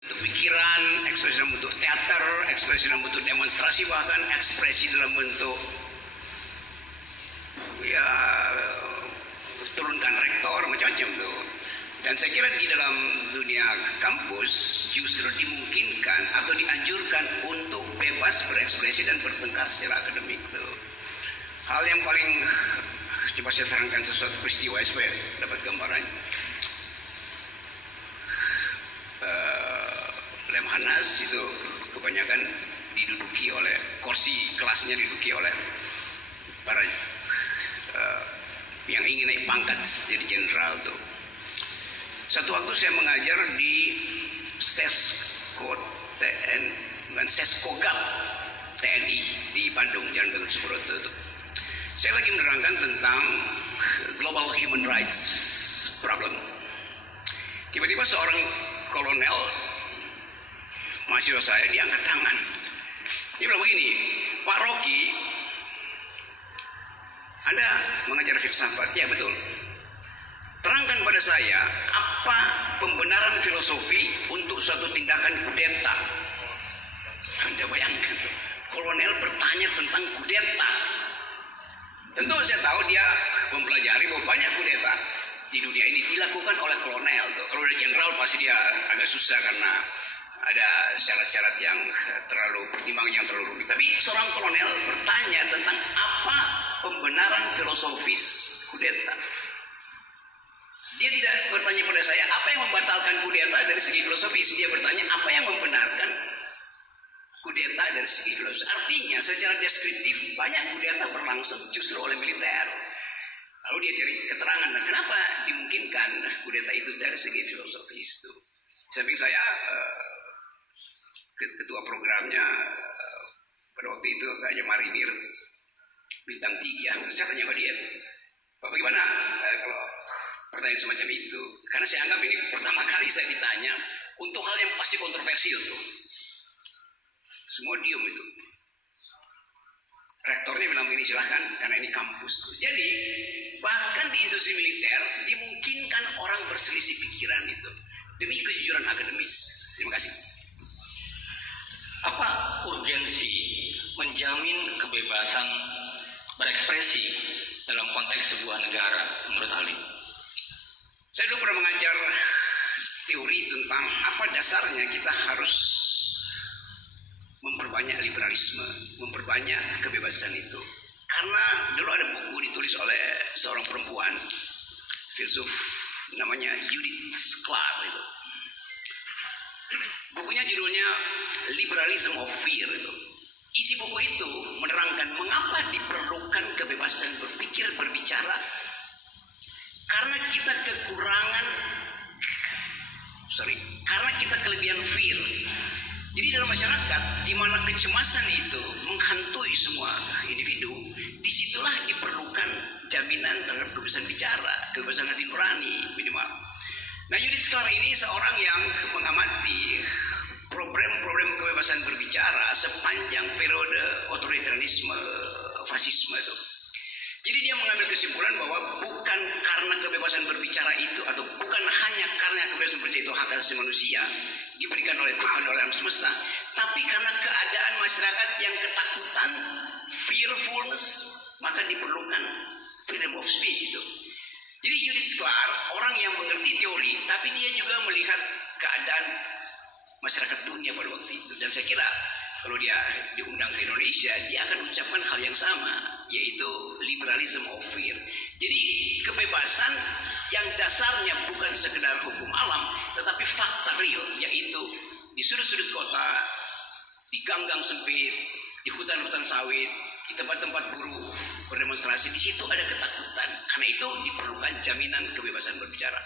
Untuk pikiran, ekspresi dalam bentuk teater, ekspresi dalam bentuk demonstrasi, bahkan ekspresi dalam bentuk ya turunkan rektor macam-macam tuh. Dan saya kira di dalam dunia kampus justru dimungkinkan atau dianjurkan untuk bebas berekspresi dan bertengkar secara akademik tuh. Hal yang paling coba saya terangkan sesuatu peristiwa supaya dapat gambaran. Lemhanas itu kebanyakan diduduki oleh kursi kelasnya diduduki oleh para yang ingin naik pangkat jadi jenderal tuh. Satu waktu saya mengajar di Sesko TN, bukan Seskogap TNI di Bandung, Jalan Gatot Subroto itu. Saya lagi menerangkan tentang global human rights problem. Tiba-tiba seorang kolonel mahasiswa saya diangkat tangan. Dia bilang begini, Pak Rocky, Anda mengajar filsafat? Ya betul. Terangkan pada saya apa pembenaran filosofi untuk suatu tindakan kudeta. Anda bayangkan, kolonel bertanya tentang kudeta. Tentu saya tahu dia mempelajari bahwa banyak kudeta di dunia ini dilakukan oleh kolonel. Kalau udah jenderal pasti dia agak susah karena ada syarat-syarat yang terlalu pertimbangan yang terlalu rumit. Tapi seorang kolonel bertanya tentang apa pembenaran filosofis kudeta. Dia tidak bertanya pada saya apa yang membatalkan kudeta dari segi filosofis. Dia bertanya apa yang membenarkan kudeta dari segi filosofis. Artinya secara deskriptif banyak kudeta berlangsung justru oleh militer. Lalu dia cari keterangan, nah, kenapa dimungkinkan kudeta itu dari segi filosofis itu. Samping saya ketua programnya pada waktu itu kayaknya marinir bintang 3. Saya tanya sama dia, Pak bagaimana kalau pertanyaan semacam itu? Karena saya anggap ini pertama kali saya ditanya untuk hal yang pasti kontroversial tuh. Semua diam itu. Rektornya bilang ini silahkan karena ini kampus tuh. Jadi bahkan di institusi militer dimungkinkan orang berselisih pikiran itu demi kejujuran akademis. Terima kasih. Apa urgensi menjamin kebebasan berekspresi dalam konteks sebuah negara menurut Ali? Saya dulu pernah mengajar teori tentang apa dasarnya kita harus memperbanyak liberalisme, memperbanyak kebebasan itu. Karena dulu ada buku ditulis oleh seorang perempuan, filsuf namanya Judith Clark itu. Bukunya judulnya Liberalism of Fear itu. Isi buku itu menerangkan mengapa diperlukan kebebasan berpikir, berbicara. Karena kita karena kita kelebihan fear. Jadi dalam masyarakat di mana kecemasan itu menghantui semua individu, disitulah diperlukan jaminan terhadap kebebasan bicara, kebebasan hati nurani minimal. Nah, Judith Clark ini seorang yang mengamati problem-problem kebebasan berbicara sepanjang periode otoritarianisme, fasisme itu. Jadi dia mengambil kesimpulan bahwa bukan karena kebebasan berbicara itu atau bukan hanya karena kebebasan berbicara itu hak asasi manusia diberikan oleh Tuhan oleh alam semesta, tapi karena keadaan masyarakat yang ketakutan, fearfulness, maka diperlukan freedom of speech itu. Jadi Judith Clark orang yang mengerti teori, tapi dia juga melihat keadaan masyarakat dunia pada waktu itu. Dan saya kira kalau dia diundang ke Indonesia, dia akan ucapkan hal yang sama, yaitu liberalism of fear. Jadi kebebasan yang dasarnya bukan sekedar hukum alam, tetapi fakta real, yaitu di sudut-sudut kota, di gang-gang sempit, di hutan-hutan sawit, di tempat-tempat buruh berdemonstrasi, di situ ada ketakutan. Karena itu diperlukan jaminan kebebasan berbicara.